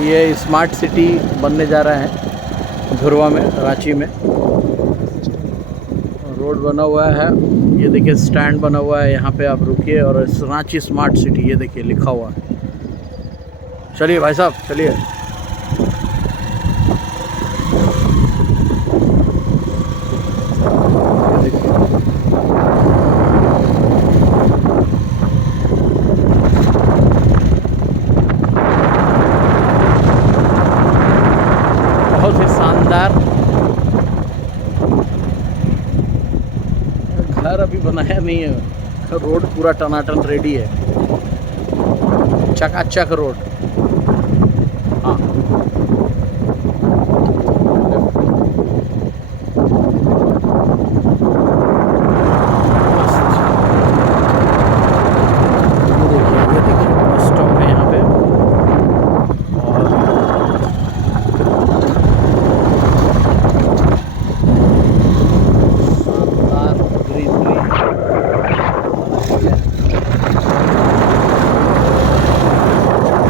ये smart city बनने जा रहा है धुरवा में, रांची में। रोड बना हुआ है, ये देखिए स्टैंड बना हुआ है, यहाँ पे आप रुकिए और रांची स्मार्ट सिटी ये देखिए लिखा हुआ है। चलिए भाई साहब चलिए। बहुत ही शानदार घर अभी बनाया नहीं है, रोड पूरा टनाटन रेडी है, चकाचक रोड। हाँ